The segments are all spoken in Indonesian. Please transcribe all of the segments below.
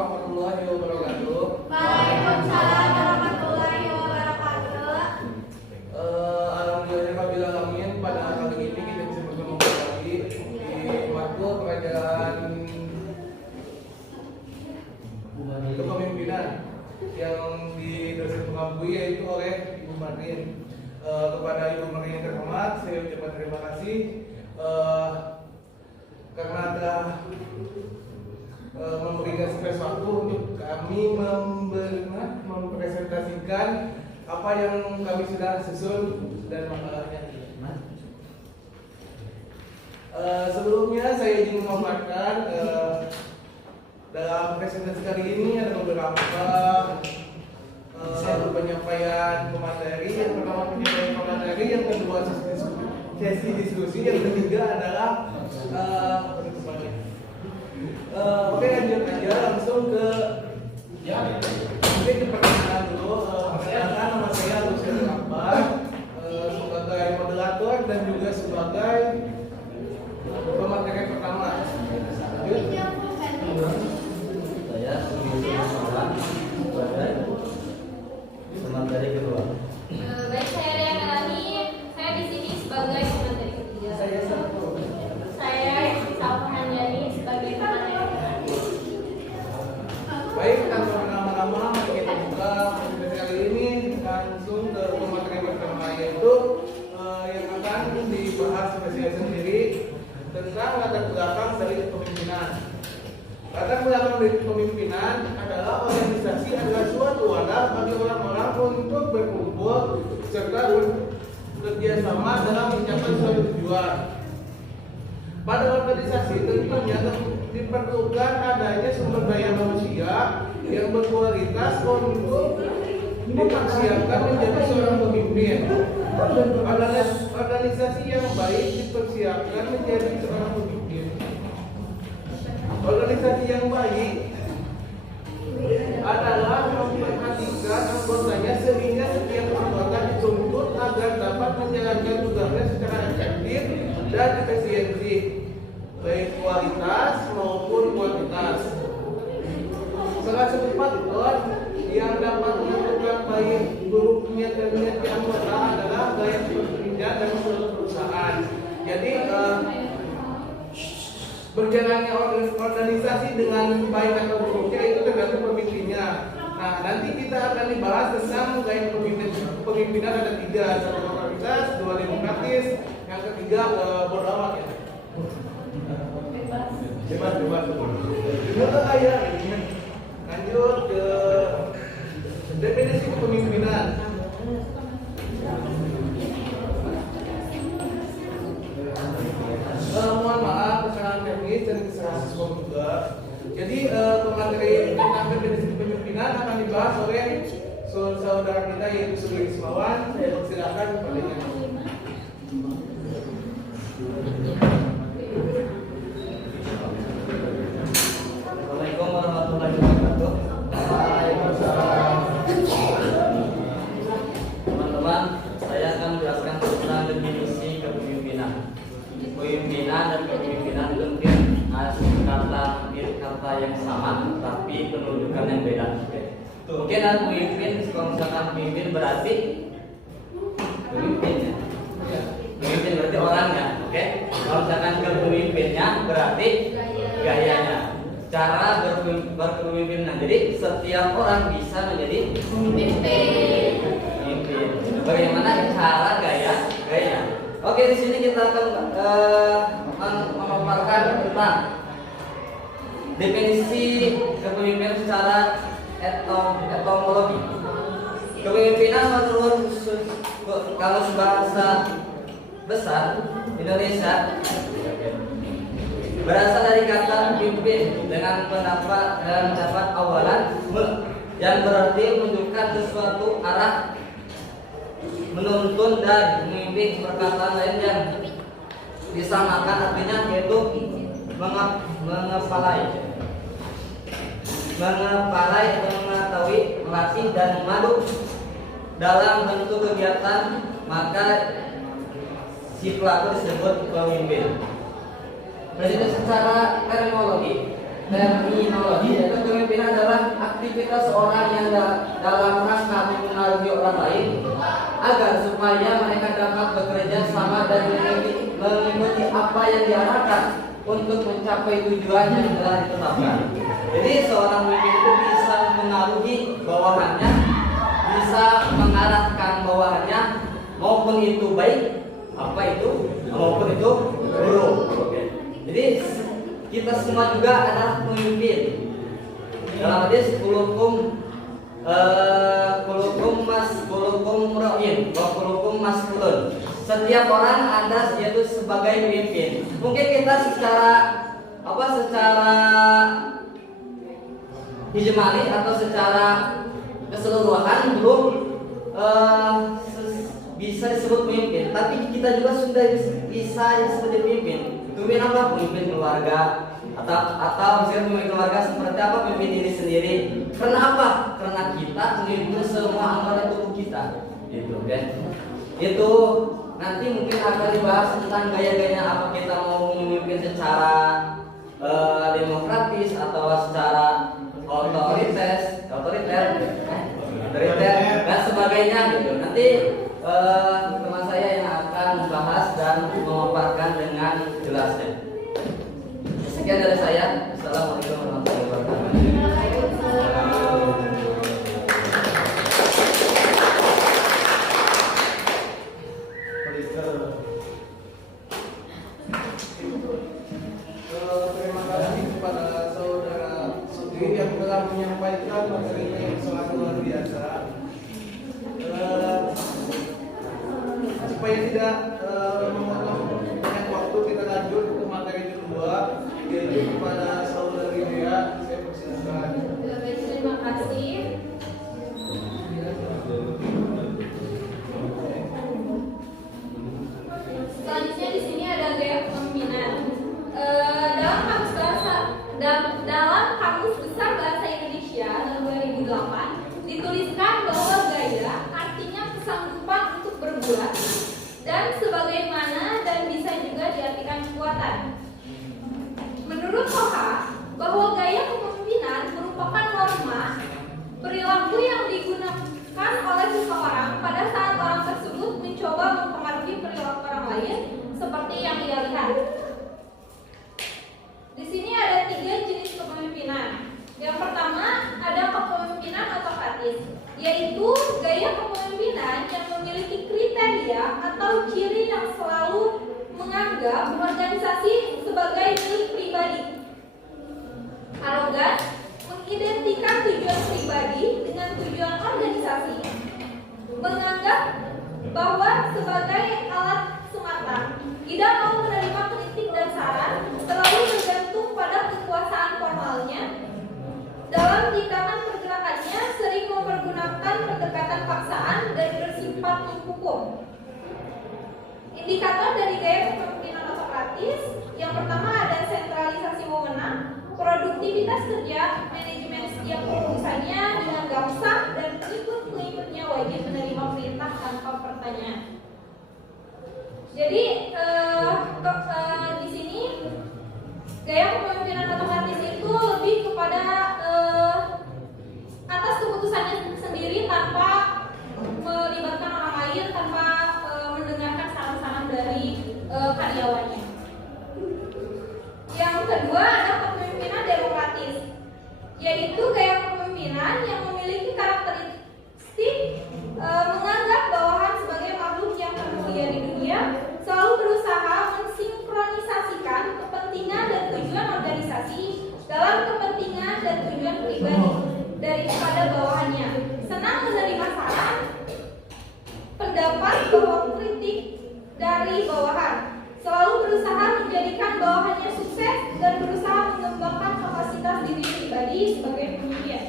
warahmatullahi wabarakatuh. Waalaikumsalam warahmatullahi wabarakatuh. Alhamdulillahirrahmanirrahim. Pada kali ini kita bisa bertemu kembali di matkul pelajaran kepemimpinan yang di dosen mengakui yaitu oleh Ibu Marin. Kepada Ibu Marin yang terhormat, saya ucapkan terima kasih karena telah memberikan space waktu untuk kami mempresentasikan apa yang kami sudah susun dan makalahnya. Sebelumnya saya izin memaparkan dalam presentasi kali ini ada beberapa penyampaian pemateri. Yang pertama penyampaian pemateri, yang kedua sesi diskusi, yang ketiga adalah oke, lanjut aja langsung ke mungkin ke perkenalan dulu. Perkenalkan, nama saya Lucian Akbar, sebagai moderator dan juga sebagai pemateri pertama. Lanjut. Saya sebagai pemateri kedua. Baik, saya Ria Melani. Saya di sini sebagai pemateri ketiga. Saya Salma Hanjani sebagai pemateri ketiga. Baik, tanpa lama-lama mari kita buka presentasi kali ini langsung ke pemateri pertama, yaitu yang akan dibahas spesial sendiri tentang latar belakang dari kepemimpinan. Latar belakang dari kepemimpinan adalah organisasi adalah suatu wadah bagi orang-orang untuk berkumpul serta bekerja sama dalam mencapai suatu tujuan. Pada organisasi tentunya diperlukan adanya sumber daya manusia yang berkualitas untuk dipersiapkan menjadi seorang pemimpin. Organisasi yang baik dipersiapkan menjadi seorang pemimpin. Organisasi yang baik adalah memperhatikan anggotanya sehingga setiap anggota dituntut agar dapat menjalankan tugasnya secara efektif dan efisiensi, baik kualitas maupun kuantitas. Salah satu faktor yang dapat menentukan baik buruknya kinerja anggota adalah gaya bekerja dan suatu perusahaan. Jadi berjalannya organisasi dengan baik atau buruknya itu tergantung pemimpinnya. Nah, nanti kita akan dibahas tentang gaya kepemimpinan ada tiga: satu otoritas, dua demokratis, yang ketiga bodo amat ya. Bebas. Lanjut ke definisi kepemimpinan. Mohon maaf kesalahan teknis dan kesalahan siswa juga. Jadi pemateri tentang definisi kepemimpinan akan dibahas oleh saudara kita yaitu Sugeng Ismawan. Saya persilakan kepadanya. Assalamualaikum warahmatullahi wabarakatuh. Teman-teman, saya akan menjelaskan tentang definisi kepemimpinan. Kepemimpinan dan kepemimpinan mungkin kata yang sama, tapi pendudukan yang beda. Mungkin ada pemimpin, kalau misalkan pemimpin berarti pemimpinnya. Pemimpin berarti orangnya, oke? Kalau misalkan kepemimpinnya berarti gayanya. Cara berkepemimpinan. Jadi setiap orang bisa menjadi pemimpin. Bagaimana cara gayanya? Oke, di sini kita akan memaparkan tentang definisi kepemimpinan secara etimologi. Kepemimpinan menurut kalau bahasa besar Indonesia berasal dari kata pimpin dengan pendapat awalan yang berarti menunjukkan sesuatu arah, menuntun dan memimpin. Perkataan lain yang disamakan artinya yaitu mengepalai, mengetahui, melatih dan mengadu dalam bentuk kegiatan, maka si pelaku disebut pemimpin. Jadi secara terminologi terminologi, yaitu kepemimpinan adalah aktivitas seorang yang dalam rangka mempengaruhi orang lain agar supaya mereka dapat bekerja sama dan mengikuti apa yang diarahkan untuk mencapai tujuan yang telah ditetapkan. Jadi seorang pemimpin itu bisa mempengaruhi bawahannya, bisa mengarahkan bawahannya, maupun itu baik, apa itu, maupun itu buruk. Jadi kita semua juga adalah pemimpin. Dalam hadis kulukum ra'in wa kulukum mas'ulun. Setiap orang ada yaitu sebagai pemimpin. Mungkin kita secara ijmali atau secara keseluruhan belum bisa disebut pemimpin, tapi kita juga sudah bisa disebut pemimpin. Pemimpin apa? Pemimpin keluarga atau misalnya pemimpin keluarga seperti apa? Pemimpin diri sendiri. Karena apa? Karena kita memimpin semua anggota tubuh kita. Gitu kan? Itu nanti mungkin akan dibahas tentang gaya-gayanya apa kita mau memimpin secara demokratis atau secara otoriter dan sebagainya gitu. Nanti teman saya yang akan membahas dan memaparkan dengan jelasnya. Sekian dari saya. Assalamualaikum warahmatullahi wabarakatuh. Terima kasih kepada saudara Sugri yang telah menyampaikan materinya yang sangat luar biasa. Supaya tidak memotong banyak waktu, kita lanjut ke materi kedua, yaitu kepada saudari Dea. Saya persilakan. Terima kasih. Selanjutnya di sini ada gaya kepemimpinan. Dalam Kamus Besar Bahasa Indonesia tahun 2008 dituliskan bahwa gaya artinya kesanggupan untuk berbuat dan sebagaimana dan bisa juga diartikan kekuatan. Menurut Koha, bahwa gaya kepemimpinan merupakan norma perilaku yang digunakan oleh seseorang pada saat orang tersebut mencoba mempengaruhi perilaku orang lain seperti yang ia lihat. Di sini ada 3 jenis kepemimpinan. Yang pertama ada kepemimpinan autokratis, yaitu gaya kepemimpinan yang memiliki kriteria atau ciri yang selalu menganggap organisasi sebagai milik pribadi. Arogan, mengidentikan tujuan pribadi dengan tujuan organisasi, menganggap bahwa sebagai alat semata, tidak mau menerima kritik dan saran, selalu bergantung pada kekuasaan formalnya. Dalam tindakan pergerakannya sering mempergunakan pendekatan paksaan dan bersifat menghukum. Indikator dari gaya kepemimpinan autokratis, yang pertama ada sentralisasi wewenang, produktivitas kerja, manajemen setiap urusannya dengan gamblang, dan pengikut-pengikutnya wajib menerima perintah tanpa pertanyaan. Jadi di sini gaya kepemimpinan autokratis itu lebih kepada atas keputusannya sendiri tanpa melibatkan orang lain, tanpa mendengarkan saran-saran dari karyawannya. Yang kedua ada kepemimpinan demokratis, yaitu gaya kepemimpinan yang memiliki karakteristik menganggap bawahan sebagai makhluk yang termulia di dunia, selalu berusaha mensinkronisasikan kepentingan dan tujuan organisasi dalam kepentingan dan tujuan pribadi daripada bawahannya, senang menerima saran, pendapat bahwa kritik dari bawahan, selalu berusaha menjadikan bawahannya sukses dan berusaha mengembangkan kapasitas diri pribadi sebagai pemimpin.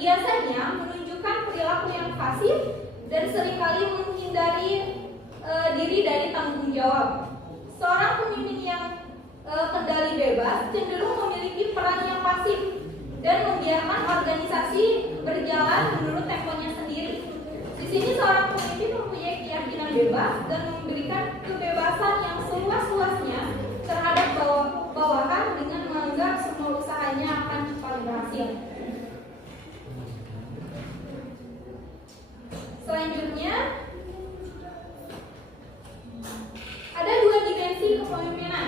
biasanya menunjukkan perilaku yang pasif dan seringkali menghindari diri dari tanggung jawab. Seorang pemimpin yang kendali bebas cenderung memiliki peran yang pasif dan membiarkan organisasi berjalan menurut temponya sendiri. Di sini seorang pemimpin mempunyai keyakinan bebas dan memberikan kebebasan yang seluas-luasnya terhadap bawahan dengan menganggap semua usahanya akan cepat berhasil. Selanjutnya, ada dua dimensi kepemimpinan.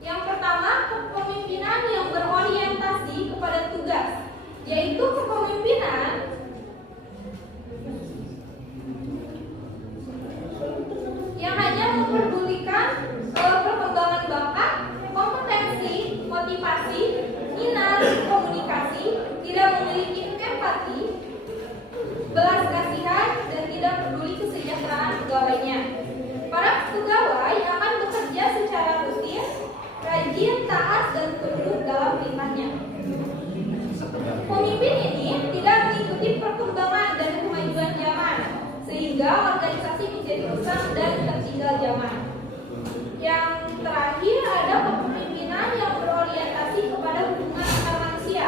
Yang pertama, kepemimpinan yang berorientasi kepada tugas, yaitu kepemimpinan yang hanya memperdulikan perkembangan bakat, kompetensi, motivasi, minat, komunikasi, tidak memiliki empati, belas kasihan, dan tidak peduli kesejahteraan pegawainya. Para pegawai akan bekerja secara rutin, rajin, taat, dan tunduk dalam perintahnya. Pemimpin ini tidak mengikuti perkembangan dan kemajuan zaman, sehingga organisasi menjadi usang dan tertinggal zaman. Yang terakhir ada kepemimpinan yang berorientasi kepada hubungan antar manusia.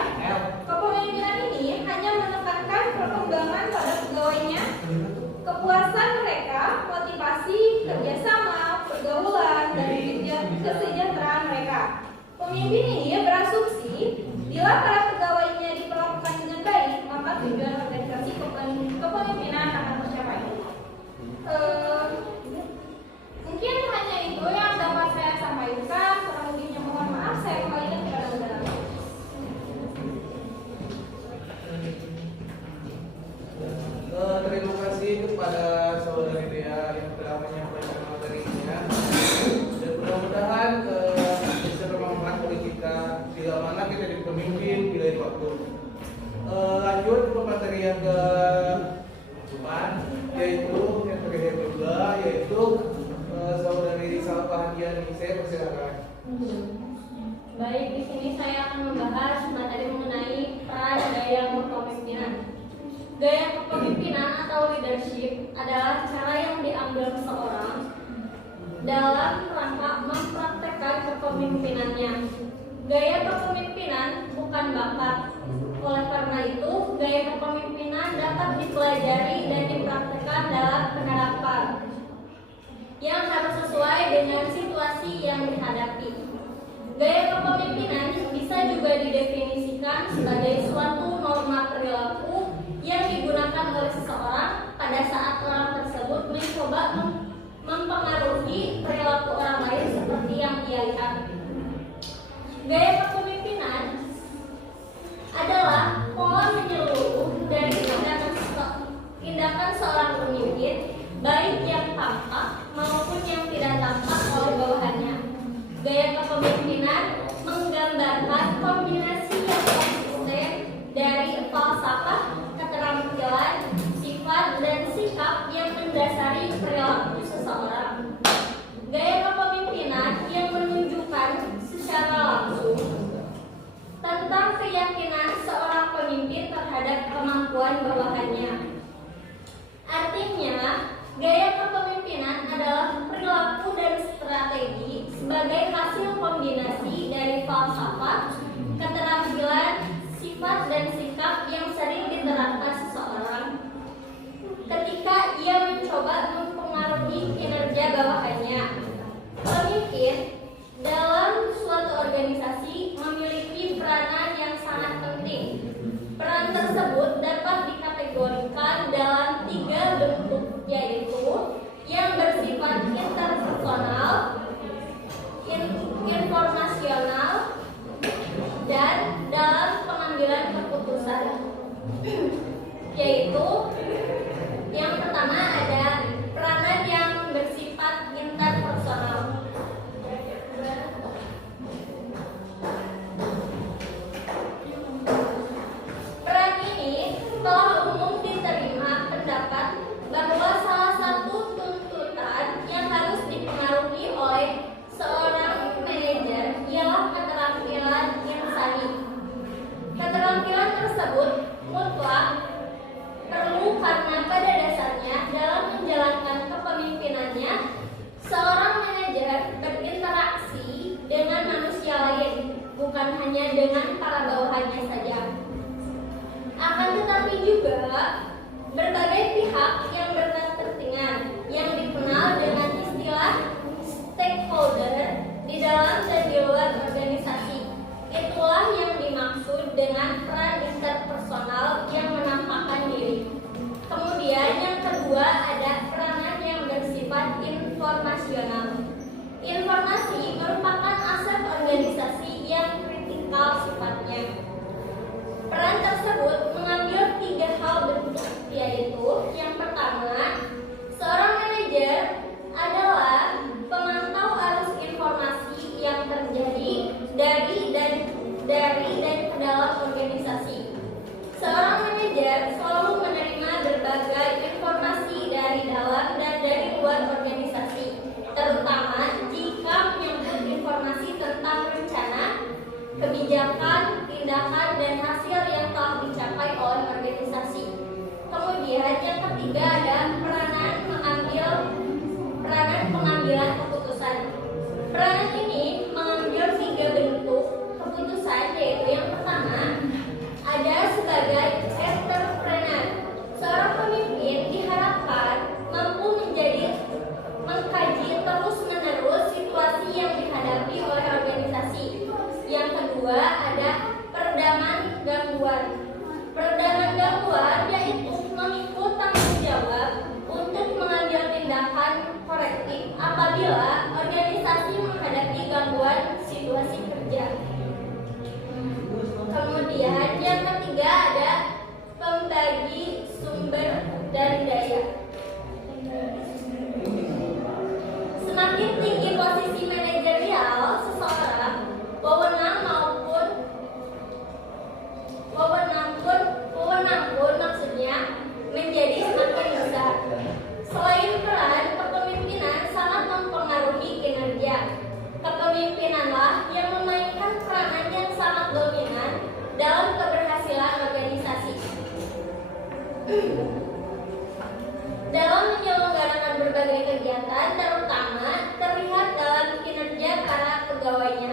Kepemimpinan ini hanya menekankan perkembangan pada pegawainya, kepuasan mereka, motivasi, kerjasama, pergaulan, dan kesejahteraan mereka. Pemimpin ini berasumsi bila para pegawainya diperlakukan dengan baik, maka tujuan organisasi kepemimpinan akan tercapai. Mungkin hanya itu yang dapat saya sampaikan. Kurang lebihnya mohon maaf. Saya kembalikan kepada saudara. Terima kasih kepada saudari Dea yang telah menyampaikan materinya. Dan mudah-mudahan bisa bermanfaat bagi kita bila mana kita dipemimpin di lain waktu. Lanjut ke materi yang ke depan, yaitu yang terakhir juga, yaitu saudari Salva Diani. Saya persilakan. Baik, di sini saya akan membahas materi mengenai peran gaya kepemimpinan. Gaya kepemimpinan atau leadership adalah cara yang diambil seseorang dalam rangka mempraktekkan kepemimpinannya. Gaya kepemimpinan bukan bakat. Oleh karena itu, gaya kepemimpinan dapat dipelajari dan dipraktekkan dalam penerapan yang harus sesuai dengan situasi yang dihadapi. Gaya kepemimpinan bisa juga didefinisikan sebagai suatu norma perilaku yang digunakan oleh seseorang pada saat orang tersebut mencoba mempengaruhi perilaku orang lain seperti yang ia lihat. Gaya kepemimpinan adalah pola menyeluruh dari tindakan seorang pemimpin, baik yang tampak maupun yang tidak tampak oleh bawahannya. Gaya kepemimpinan menggambarkan kombinasi yang konsisten dari falsafah, keterampilan, sifat, dan sikap yang mendasari perilaku seseorang. Gaya kepemimpinan yang menunjukkan secara langsung tentang keyakinan seorang pemimpin terhadap kemampuan bawahannya. Artinya, gaya kepemimpinan adalah perilaku dan strategi sebagai hasil kombinasi dari falsafah, keterampilan, sifat, dan sikap yang sering diterapkan seseorang ketika ia mencoba mempengaruhi kinerja bawahannya. Pemimpin dalam suatu organisasi memiliki peranan yang sangat penting. Peran tersebut dapat dikategorikan dalam 3 bentuk, yaitu yang bersifat interpersonal, informasional, dan dalam pengambilan keputusan. Yaitu yang pertama ada peranan yang bersifat interpersonal. Peran ini telah umum diterima pendapat bahwa salah satu tuntutan yang harus dipengaruhi oleh seorang manajer ialah keterampilan insani. Keterampilan tersebut mutlak bawahannya saja. Akan tetapi juga berbagai pihak yang berkepentingan yang dikenal dengan istilah stakeholder di dalam dan di luar organisasi. Itulah yang dimaksud dengan peran interpersonal yang menampakkan diri. Kemudian yang kedua ada peranan yang bersifat informasional. Informasi merupakan aset organisasi yang kritikal sifatnya. Peran tersebut mengambil 3 hal bentuk, yaitu yang pertama, seorang manajer adalah pemantau arus informasi yang terjadi dari dan ke dalam organisasi. Seorang manajer selalu menerima berbagai informasi dari dalam dan dari luar organisasi, terutama jika menyangkut informasi tentang rencana, kebijakan, tindakan, dan hasil yang telah dicapai oleh organisasi. Kemudian yang ketiga ada peranan pengambilan keputusan. Peranan ini mengambil 3 bentuk keputusan, yaitu yang pertama ada sebagai entrepreneur. Seorang pemimpin diharapkan mampu mengkaji terus-menerus situasi yang dihadapi oleh organisasi. Yang kedua ada peredaman gangguan. Peredaman gangguan yaitu mengikut tanggung jawab untuk mengambil tindakan korektif apabila organisasi menghadapi gangguan situasi kerja. Kemudian yang ketiga ada pembagi sumber dan daya. Semakin tinggi posisi manajerial seseorang, wewenang pun maksudnya menjadi semakin besar. Selain peran, kepemimpinan sangat mempengaruhi kinerja. Kepemimpinanlah yang memainkan peranan yang sangat dominan dalam keberhasilan organisasi. Dalam menyelenggarakan berbagai kegiatan, terutama terlihat dalam kinerja para pegawainya,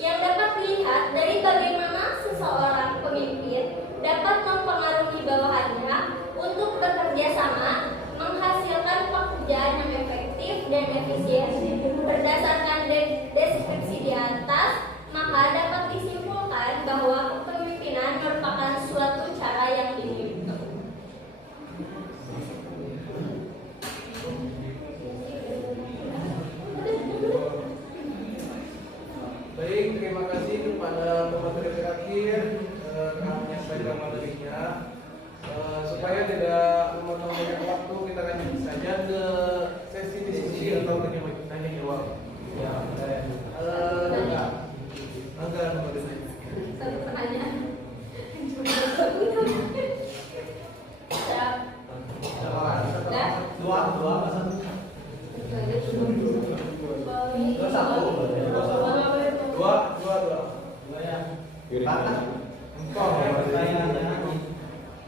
yang dapat dilihat dari bagaimana seseorang pemimpin dapat mempengaruhi bawahannya untuk bekerja sama, menghasilkan pekerjaan yang efektif dan efisien. Berdasarkan deskripsi di atas, maka dapat disimpulkan bahwa kepemimpinan merupakan suatu cara yang dimiliki. Baik, terima kasih kepada pemateri terakhir. Kami menyampaikan materinya. Supaya tidak memotong banyak waktu, kita lanjut saja ke sesi diskusi atau tanya jawab. Ya, Angga nomor 2. Satu pertanyaan.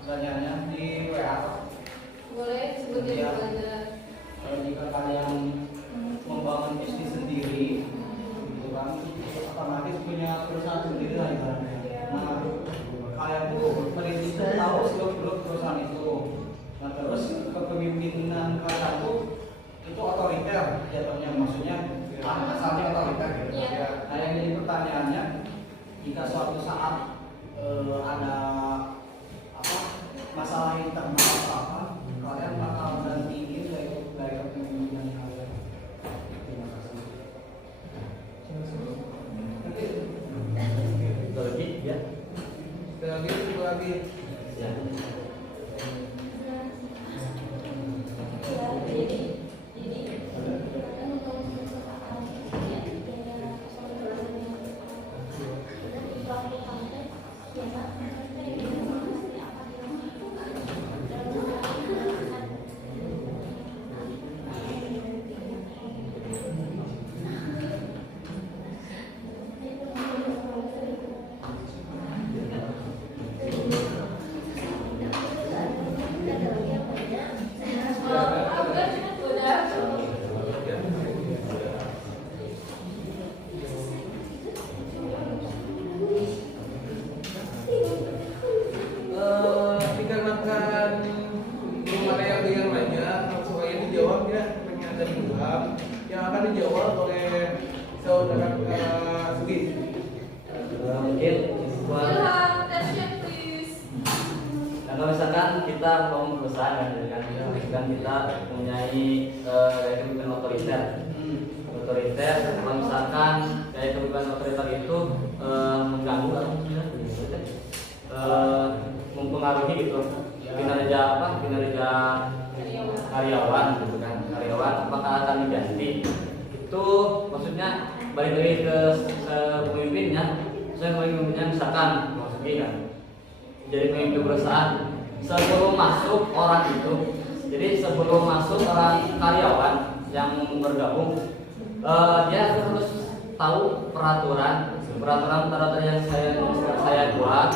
Pertanyaannya di WA. Boleh sebut jadi Ya. pelajaran. Jika kalian membangun bisnis sendiri, gitu kan, otomatis punya perusahaan sendiri lah ibaratnya. Nah, kalian tuh merintis tahu seluk-beluk perusahaan itu. Nah, terus kepemimpinan kalian tuh itu otoriter jatuhnya, maksudnya asalnya otoriter gitu. Iya. Nah, yang jadi pertanyaannya, jika suatu saat ada masalah internal atau apa, kalian bakal gantiin dari kepemimpinan kalian. Terima kasih. Lagi ya. Sekali lagi. Ya. misalkan kita bangun perusahaan kan kita mempunyai kayak kepemimpinan otoriter. Kalau misalkan kayak kepemimpinan otoriter itu mengganggu atau mempengaruhi gitu kinerja karyawan gitu kan, apakah akan diganti? Itu maksudnya balik lagi ke pemimpinnya. Saya pemimpinnya misalkan maksudnya kan jadi pemimpin perusahaan, sebelum masuk orang itu, jadi sebelum masuk orang karyawan yang bergabung, dia harus tahu peraturan yang saya buat,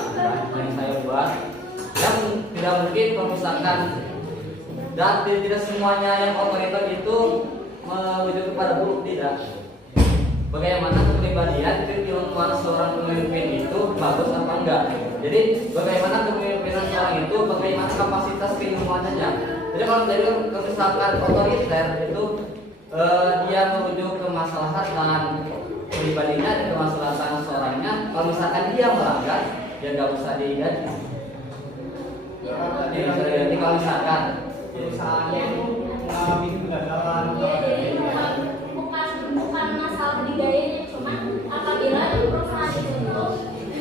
yang tidak mungkin kalau misalkan dan tidak semuanya yang otoriter itu merujuk kepada buruk, tidak. Bagaimana kepribadian keilmuan seorang pemimpin itu bagus apa enggak? Jadi bagaimana kepemimpinan seorang itu, bagaimana kapasitas keilmuannya. Jadi kalau misalkan otoriter itu dia merujuk ke maslahatan pribadinya dan kemaslahatan seorangnya. Kalau misalkan dia melanggar, ya nggak usah diganti. Jadi kalau misalkan perusahaannya itu mengalami kegagalan. Bukan masalah digayanya, cuma apabila perusahaan itu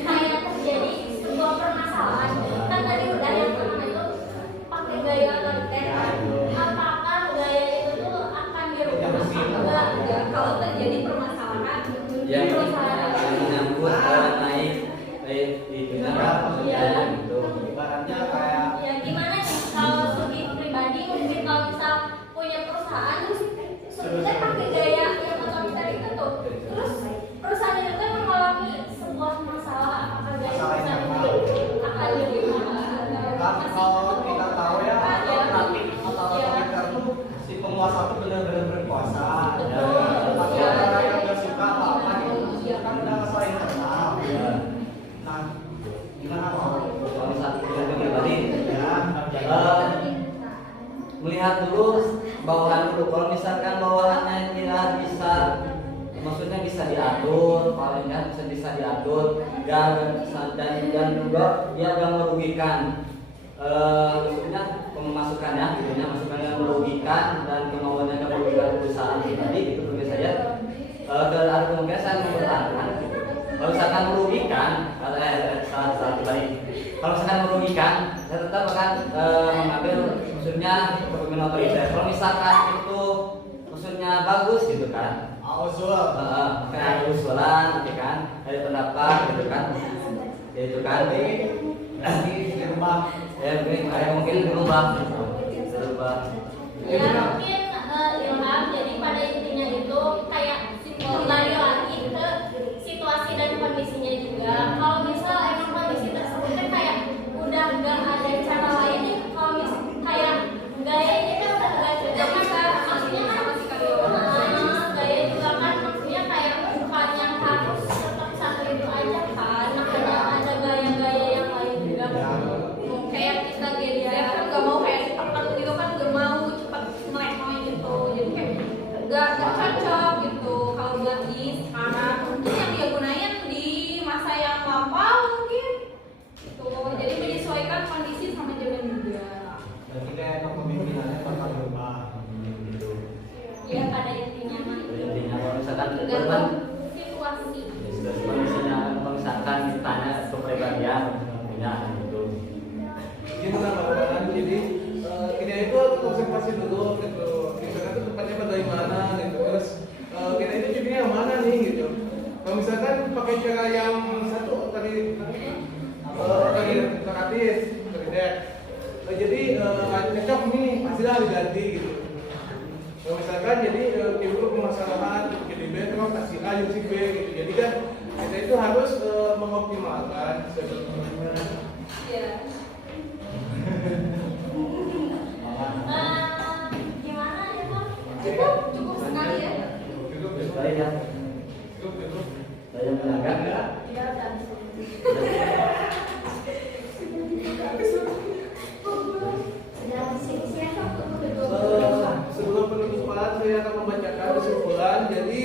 kayak terjadi sebuah permasalahan, kan tadi udah yang pertama itu pakai gaya otoriter, apakah gaya itu tuh akan dirubah enggak? Ya, kalau terjadi permasalahan yang perusahaan menyangkut naik itu gitu. Ibaratnya kayak ya gimana nih kalau segi pribadi, mungkin kalau misal punya perusahaan terus sebetulnya pakai gaya yang otoriter itu tuh, terus perusahaan itu kan mengalami sebuah masalah, apakah gaya perusahaan itu akan dirubah? kalau kita tahu ya alternatif atau otoriter itu si penguasa itu benar-benar berkuasa. Tapi orang yang nggak suka apa-apa itu kan udah masalah internal. Nah, gimana Kalau misalkan pribadi, melihat dulu bawahan dulu. Kalau misalkan bawahannya tidak bisa, maksudnya bisa diatur, palingnya bisa diatur dan juga dia akan merugikan. Maksudnya pemasukannya, masukan yang merugikan dan kemauannya yang merugikan perusahaan pribadi itu tentu saja ada kemungkinan saya mempertahankan. Kalau misalkan merugikan, salah baik. Kalau misalkan merugikan, saya tetap akan mengambil maksudnya kepemimpinan otoriter. Kalau misalkan itu maksudnya bagus gitu kan, kayak ada usulan, gitu kan, ada pendapat gitu kan, itu kan, mungkin dirubah. Ya mungkin Ilham, jadi pada intinya itu kayak kembali lagi ke situasi dan kondisinya juga. Kalau misal emang kondisi tersebut kan kayak udah gak ada cara lain nih, kalau misal kayak gayanya kan udah gak cocok, maksudnya kan gaya juga kan maksudnya kayak bukannya harus tetap satu itu aja kan, ada gaya-gaya yang lain juga. kayak kita GDF kan gak mau kayak cepat gitu kan, gak mau cepat melek gitu, jadi kayak gak cocok gitu kalau buat di sekarang. Mungkin yang dia gunain di masa yang lampau mungkin gitu, jadi menyesuaikan kondisi sama zaman juga. Berarti kayak kepemimpinannya bakal berubah. Ya pada intinya mah Intinya kalau misalkan tergantung situasi. kalau misalkan ditanya kepribadian punya gitu. Gimana Pak? Jadi kita itu konsentrasi dulu gitu. Kita kan tempatnya bagaimana gitu. Terus kita itu jadinya yang mana nih gitu. Kalau misalkan pakai cara yang satu tadi otoritaris, jadi cocok nih hasilnya diganti gitu. Kalau misalkan jadi timbul permasalahan jadi B terus kasih A si B gitu. Jadi kan kita itu harus mengoptimalkan sebetulnya. Iya. Gimana ya Pak? Cukup sekali ya. Cukup ya. Baik ya. Cukup. Saya menanggap ya. Ya udah. Sebelum penutupan saya akan membacakan kesimpulan. Jadi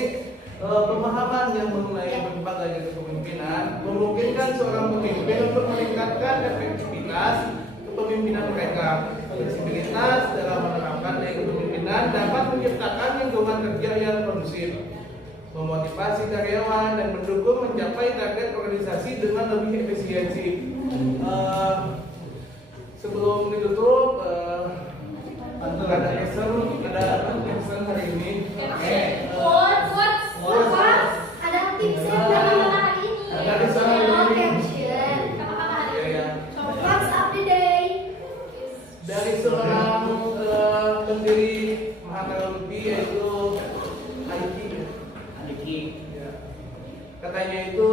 pemahaman yang mengenai berbagai kepemimpinan memungkinkan seorang pemimpin untuk meningkatkan efektivitas kepemimpinan Fleksibilitas dalam menerapkan gaya kepemimpinan dapat menciptakan lingkungan kerja yang kondusif, memotivasi karyawan dan mendukung mencapai target organisasi dengan lebih efisiensi. Sebelum ditutup, ada action hari ini. Ada tipsnya kata-kata hari ini. Ada di sana hari ini. Kata-kata hari Ya, ini. ya. What's up the day? Dari seorang pendiri Mahakala Lutfi yaitu Aliki. Ya. Katanya itu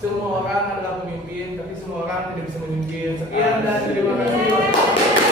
semua orang adalah pemimpin, tapi semua orang tidak bisa memimpin. Sekian dan terima kasih.